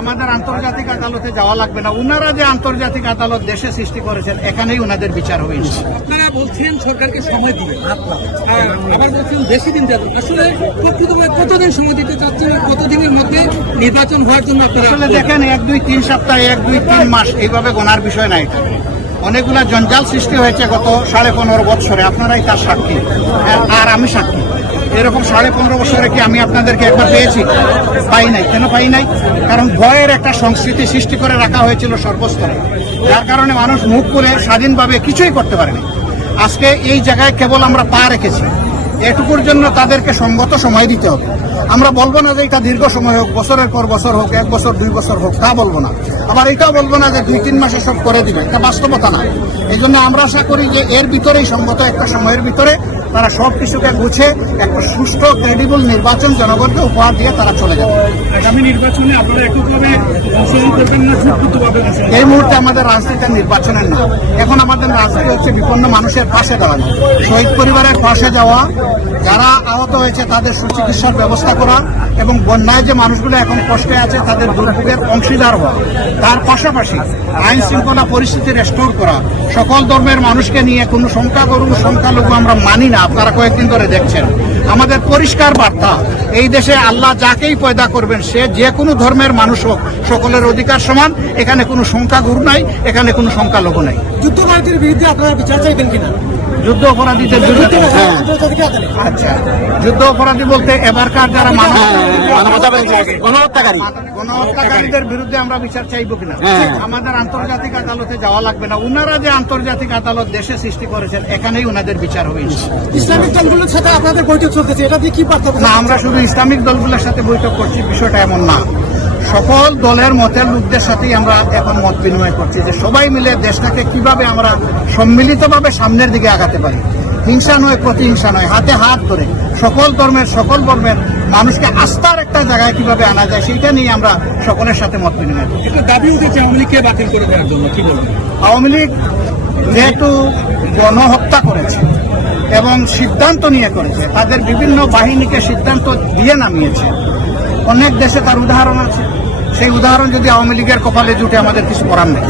আমাদের আন্তর্জাতিক আদালতে যাওয়া লাগবে না। উনারা যে আন্তর্জাতিক আদালত দেশে সৃষ্টি করেছেন, এখানেই উনাদের বিচার হবে। আপনারা বলছেন সরকারকে সময় দিবেন, আবার বলছেন বেশি দিন যাবে। আসলে প্রকৃতভাবে কতদিন সময় দিতে চাচ্ছেন, কতদিনের মধ্যে নির্বাচন হওয়ার জন্য আপনারা? আসলে দেখেন, 1-2-3 সপ্তাহ, 1-2-3 মাস এইভাবে গোনার বিষয় নাই। অনেকগুলা জঞ্জাল সৃষ্টি হয়েছে গত 15.5 বছরে, আপনারাই তার সাক্ষী আর আমি সাক্ষী। এরকম 15.5 বছরে কি আমি আপনাদেরকে একবার পেয়েছি? পাই নাই। কেন পাই নাই? কারণ ভয়ের একটা সংস্কৃতি সৃষ্টি করে রাখা হয়েছিল সর্বস্তরে, যার কারণে মানুষ মুখ করে স্বাধীনভাবে কিছুই করতে পারেনি। আজকে এই জায়গায় কেবল আমরা পা রেখেছি, এটুকুর জন্য তাদেরকে সঙ্গত সময় দিতে হবে। আমরা বলবো না যে এটা দীর্ঘ সময় হোক, বছরের পর বছর হোক, 1 বছর 2 বছর হোক, তা বলবো না। আবার এটাও বলবো না যে 2-3 মাসে সব করে দিবে, এটা বাস্তবতা না। এই জন্য আমরা আশা করি যে এর ভিতরেই সঙ্গত একটা সময়ের ভিতরে তারা সব কিছুকে গুছে একটা সুষ্ঠু ক্রেডিবল নির্বাচন জনগণকে উপহার দিয়ে তারা চলে যাবে। আগামী নির্বাচনে আপনারা এককভাবে অংশগ্রহণ করবেন না যুক্তভাবে? এই মুহূর্তে আমাদের রাজনীতি নির্বাচনের না, এখন আমাদের রাজনীতি হচ্ছে বিপন্ন মানুষের পাশে দাঁড়ানো, শহীদ পরিবারের পাশে যাওয়া, যারা আহত হয়েছে তাদের সুচিকিৎসার ব্যবস্থা করা এবং বন্যায় যে মানুষগুলো এখন কষ্টে আছে তাদের দুর্ভোগের অংশীদার হওয়া। তার পাশাপাশি আইন শৃঙ্খলা পরিস্থিতি রেস্টোর করা। সকল ধর্মের মানুষকে নিয়ে কোনো সংখ্যাগুরু সংখ্যালঘু আমরা মানি না, আপনারা কয়েকদিন ধরে দেখছেন। আমাদের পরিষ্কার বার্তা, এই দেশে আল্লাহ যাকেই পয়দা করবেন সে যে কোনো ধর্মের মানুষ হোক, সকলের অধিকার সমান। এখানে কোনো সংখ্যাগুরু নাই, এখানে কোনো সংখ্যালঘু নাই। যুদ্ধবাদীর বিরুদ্ধে আপনারা বিচার চাইবেন কিনা? যুদ্ধ অপরাধীদের বিরুদ্ধে? আচ্ছা, যুদ্ধ অপরাধী বলতে এবারকার যারা গণহত্যাকারীদের বিরুদ্ধে আমরা বিচার চাইবো কিনা? আমাদের আন্তর্জাতিক আদালতে যাওয়া লাগবে না। উনারা যে আন্তর্জাতিক আদালত দেশে সৃষ্টি করেছেন, এখানেই উনাদের বিচার হবে। ইসলামিক দলগুলোর সাথে আপনাদের বৈঠক চলতেছে, এটা দিয়ে কি পার্থক্য? না, আমরা শুধু ইসলামিক দলগুলোর সাথে বৈঠক করছি, বিষয়টা এমন না। সকল দলের মতের লোকদের সাথেই আমরা এখন মত বিনিময় করছি যে সবাই মিলে দেশটাকে কিভাবে আমরা সম্মিলিতভাবে সামনের দিকে আগাতে পারি। হিংসা নয়, প্রতিহিংসা নয়, হাতে হাত ধরে সকল বর্ণের মানুষকে আস্থার একটা জায়গায় কিভাবে আনা যায়, সেইটা নিয়ে আমরা সকলের সাথে মত বিনিময় করছি। একটা দাবি উঠেছে আওয়ামী লীগকে বাতিল করে দেওয়ার জন্য, কি বলবেন? আওয়ামী লীগ যেহেতু গণহত্যা করেছে এবং সিদ্ধান্ত নিয়ে করেছে, তাদের বিভিন্ন বাহিনীকে সিদ্ধান্ত দিয়ে নামিয়েছে। অনেক দেশে তার উদাহরণ আছে। সেই উদাহরণ যদি আওয়ামী লীগের কপালে জুটে, আমাদের কিছু করার নেই।